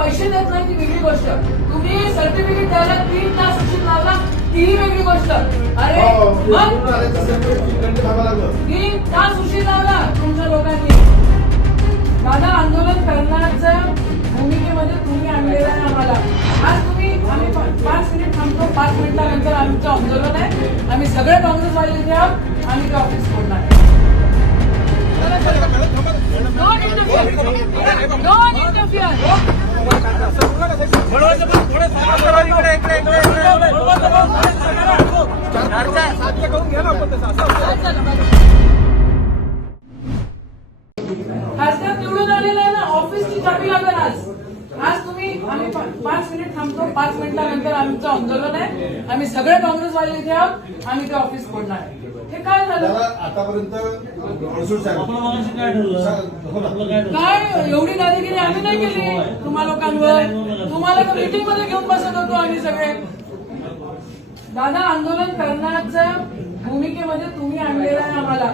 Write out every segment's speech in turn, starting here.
पैसे देत नाही ती वेगळी गोष्ट. तुम्ही सर्टिफिकेट द्यायला तीन तास उशीर लावला ती वेगळी गोष्ट. अरे मग? तीन तास उशीर लावला तुमच्या लोकांनी. दादा आंदोलन करण्याच्या भूमिकेमध्ये तुम्ही आणलेलं आहे आम्हाला. आज तुम्ही आम्ही पाच मिनिट थांबतो पाच मिनिटानंतर आमचं आंदोलन आहे. आम्ही सगळे काँग्रेसवाले इथे आहोत आम्ही ते office फोडणार Don't interfere. Don't interfere. खासदार निवडून आलेला आहे ना ऑफिसची चाबी लागेल आज. आज तुम्ही आम्ही पाच मिनिट थांबतो. पाच मिनिटानंतर आमचं आंदोलन आहे. आम्ही सगळे काँग्रेसवाले इथे आहोत. आम्ही ते ऑफिस फोडणार हे काय झालं? आतापर्यंत आपलं मगाशी काय ठरलं? एवढी दादागिरी आम्ही नाही केली. तुम्हा लोकांवर तुम्हाला तर मीटिंगमध्ये घेऊन बसत होतो आम्ही सगळे. दादा आंदोलन करण्याच्या भूमिकेमध्ये तुम्ही आणलेलं आहे आम्हाला.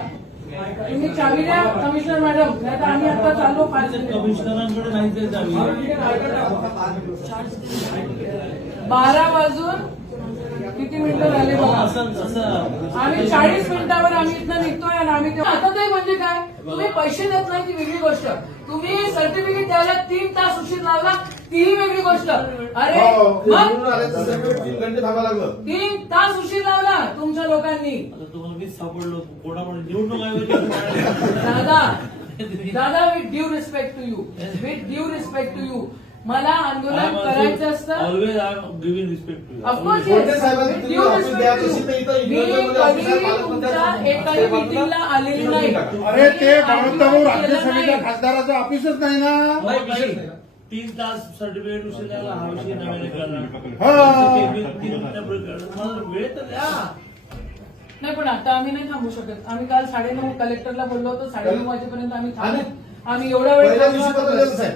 तुम्ही चावी द्या कमिशनर मॅडम नाही तर आम्ही आता चाललो पाच कमिशनरांकडे नाही बारा वाजून किती मिनिटं झाले बघा? असं असं आम्ही चाळीस मिनिटावर आम्ही इथनं निघतोय आणि आम्ही आता ते म्हणजे काय? तुम्ही पैसे देत नाही ती वेगळी गोष्ट. तुम्ही सर्टिफिकेट द्यायला तीन तास उशीर लावला तीही वेगळी गोष्ट. अरे हो, मग? तसं तीन घंटे थांबा लागलं. तीन तास उशीर लावला तुमच्या लोकांनी. दादा दादा with due respect to you with due respect to you मला आंदोलन करायचं असतं. Always I am giving respect to of course कोणत्या साहेबांनी तुम्ही ऑफिस द्या तशी तर इथं मी इंग्रजांमध्ये ऑफिस आहे, कधी तुमच्या पालकमंत्र्यांचं एकाही. मिटिंगला आलेली नाही. अरे ते भाऊ राज्य केलं सभेच्या नाही. खासदाराचं ऑफिसच नाही ना? तीन तास सर्टिफिकेट हा विषय नव्याने करणार हा. ते मला वेळ तर द्या. नाही पण आता आम्ही नाही थांबू शकत. आम्ही काल साडेनऊ कलेक्टरला बोललो होतो साडेनऊ वाजेपर्यंत आम्ही थांबू. आम्ही एवढा वेळ पहिल्या दिवशी थांबणार पत्र दिलं होतो. साहेब.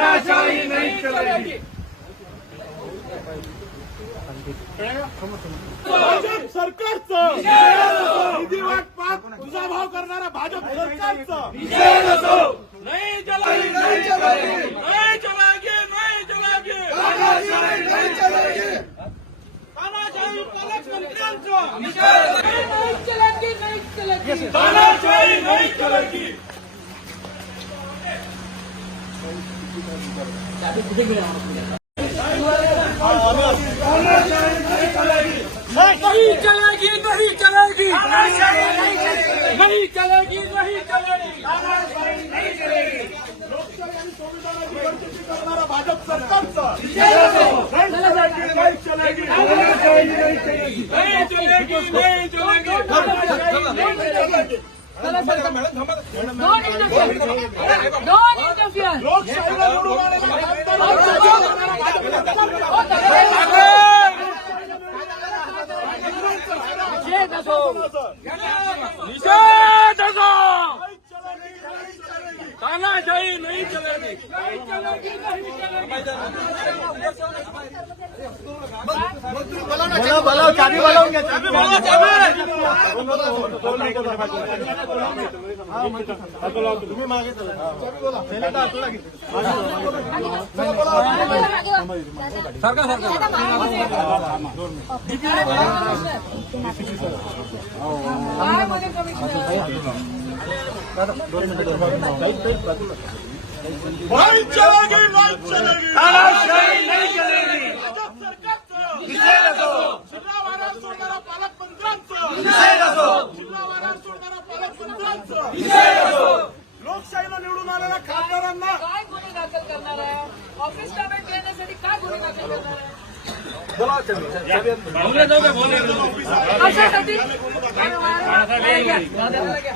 तानाशाही नहीं चलेगी भाजप सरकारचं. निधी वाटपात तुझा भाव करणारा भाजप सरकारचं. नाही चलेगी नहीं चलेगी नाही चलेगी नाही चलेगी तानाशाही नहीं चलेगी तानाशाही पालकमंत्र्यांचं नहीं चलेगी नहीं चलेगी तानाशाही नहीं चलेगी नहीं चलेगी नहीं चलेगी नहीं चलेगी नहीं चलेगी लोकशाही आणि संविधानाची गरजेची करणारा भाजप सरकारचं तानाशाही नाही चलेगी नहीं चलेगी नहीं चलेगी काय मध्ये कमिशनर नहीं चलेगी नहीं चलेगी तानाशाही नहीं चलेगी भाजप सरकारचं विजय नसो जिल्हा वाऱ्यात सोडणारा पालकमंत्र्यांचं विजय नसो जिल्हा वाऱ्यात सोडणारा पालकमंत्र्यांचं विजय नसो लोकशाहीला निवडून आलेल्या खासदारांना काय गुन्हे दाखल करणार आहे ऑफिस ताब्यात घेण्यासाठी काय गुन्हे दाखल करणार आहे कशासाठी अरे वा, रे वा. दादाला घ्या.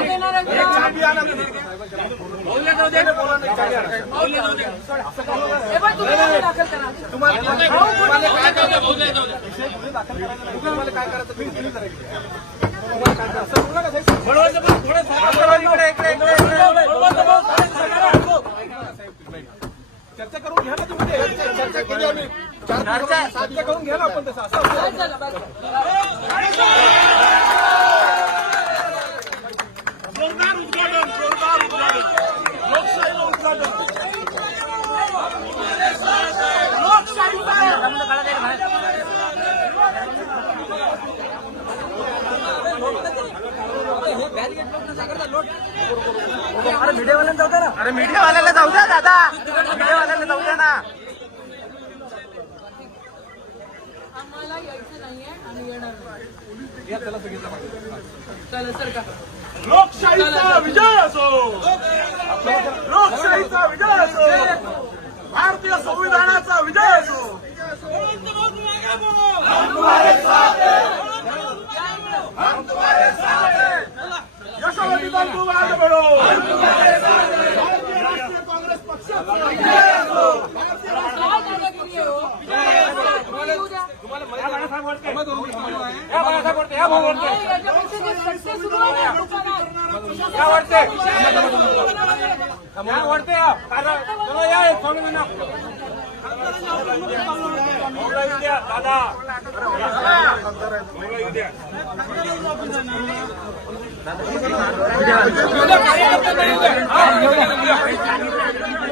देणार आहे का? हे पण तुम्ही गुन्हे दाखल करा चर्चा करून घ्या ना तुम्ही ते. केली आम्ही साध्य करून घ्या ना आपण तसं. जोरदार उद्घाटन जोरदार उद्घाटन लोकशाहीचं उद्घाटन अरे मीडियावाल्याला जाऊ द्या दादा मीडियावाल्याला जाऊ द्या ना आम्हाला यायचं नाहीये आम्ही येणार नाही. चला सर का? लोकशाहीचा विजय असो! लोकशाहीचा विजय असो. भारतीय संविधानाचा विजय असो यशोमती बापू आगे बढ़ो राष्ट्रीय काँग्रेस पक्षाचा विजय असो काय दादागिरी आहे हो? येऊ द्या. सुरू आहे ना, दुकानात.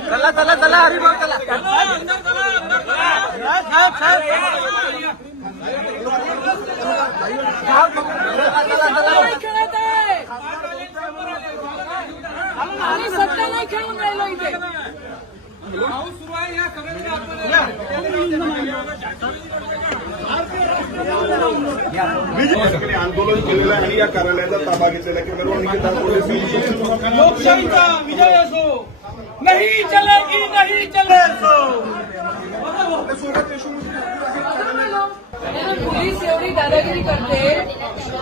चला चला चला हरिभाऊ चला नाही खेळत आहे आम्ही सत्य नाही खेळून राहिलो इथे ठिकाणी आंदोलन केलेलं आहे आणि या कार्यालयाचा ताबा घेतलेला पोलीस लोकशाहीचा विजय असो नाही चलेगी नाही चले पोलीस एवढी दादागिरी करते.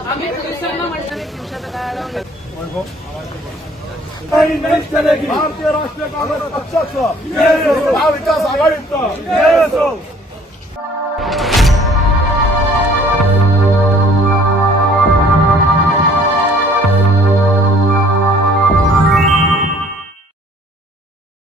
आम्ही पोलिसांना दिवसात आणि नष्ट केली भारतीय राष्ट्रीय काँग्रेस पक्षाचं. महाविकास आघाडीचं